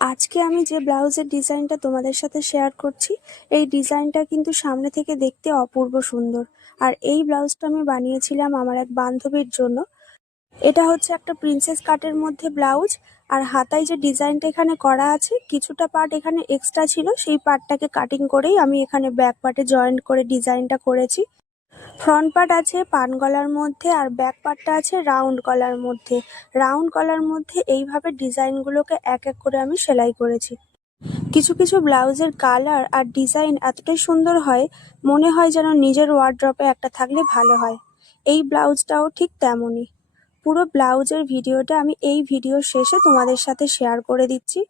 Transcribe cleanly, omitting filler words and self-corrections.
আজকে আমি যে ব্লাউজের ডিজাইনটা তোমাদের সাথে শেয়ার করছি, এই ডিজাইনটা কিন্তু সামনে থেকে দেখতে অপূর্ব সুন্দর। আর এই ব্লাউজটা আমি বানিয়েছিলাম আমার এক বান্ধবীর জন্য। এটা হচ্ছে একটা প্রিন্সেস কাটের মধ্যে ব্লাউজ। আর হাতায় যে ডিজাইনটা এখানে করা আছে, কিছুটা পার্ট এখানে এক্সট্রা ছিল, সেই পার্টটাকে কাটিং করেই আমি এখানে ব্যাক পার্টে জয়েন্ট করে ডিজাইনটা করেছি। ফ্রন্ট পার্ট আছে পান গলার মধ্যে আর ব্যাক পার্টটা আছে রাউন্ড গলার মধ্যে। রাউন্ড গলার মধ্যে এইভাবে ডিজাইনগুলোকে এক এক করে আমি সেলাই করেছি। কিছু কিছু ব্লাউজের কালার আর ডিজাইন এতটাই সুন্দর হয়, মনে হয় যেন নিজের ওয়ার্ড্রপে একটা থাকলে ভালো হয়। এই ব্লাউজটাও ঠিক তেমনই। পুরো ব্লাউজের ভিডিওটা আমি এই ভিডিওর শেষে তোমাদের সাথে শেয়ার করে দিচ্ছি।